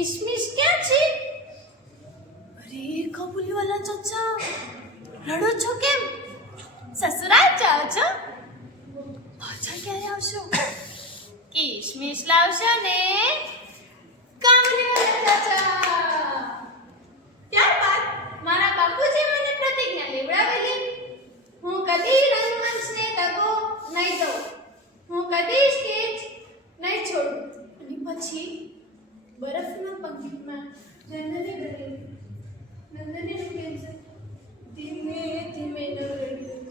કિશમિશ ક્યાં છે? અરે કાબુલીવાલા ચાચા, રડો છો કેમ? સસુરાલ જાઓ છો? પાછા ક્યારે આવશો? કિશમિશ લાવશો ને કાબુલીવાલા ચાચા? ત્યારબાદ મારા બાપુજી મને પ્રતિજ્ઞા લેવડાવેલી, હું કદી રંગમંચને દગો નહીં દઉં, હું કદી સ્ટેજ નહીં છોડું. અને પછી બરફના પંખીમાં નંદને ગયેલી. નંદને કેન્સર ધીમે ધીમે ન રહ્યું.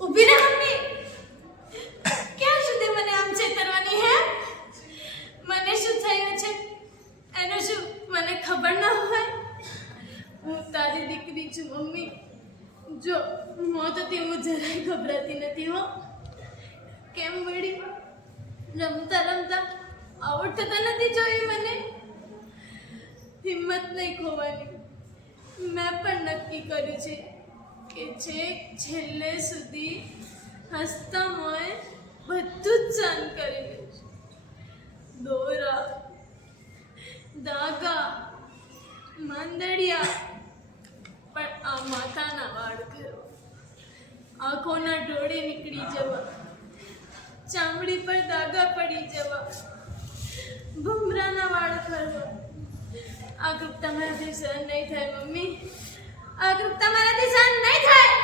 ઊભી રહે મમ્મી, ક્યાં સુધી મને આમ છેતરવાની હે? મને શું થયું છે એનું શું મને ખબર ન હોય? હું તારી દીકરી છું મમ્મી. જો મોતથી હું જરાય ગભરાતી નથી હો. કેમ વળી રમતા રમતા આઉટ થતા નથી જોઈ મને? હિંમત નહીં ખોવાની. મેં પણ નક્કી કર્યું છે કે છેક છેલ્લે સુધી હસતા મોએ બધું જ સહન કરી લઈશ. દોરા, ધાગા, માંદડિયા, પણ આ માથાના વાળ કરવા, આંખોના ડોળે નીકળી જવા, ચામડી પર દાગા પડી જવા, ભમરાના વાળ ફરવા, આ ગ્રુપ તમારાથી સહન નહીં થાય મમ્મી. આ ગ્રુપ તમારાથી સહન નહીં થાય.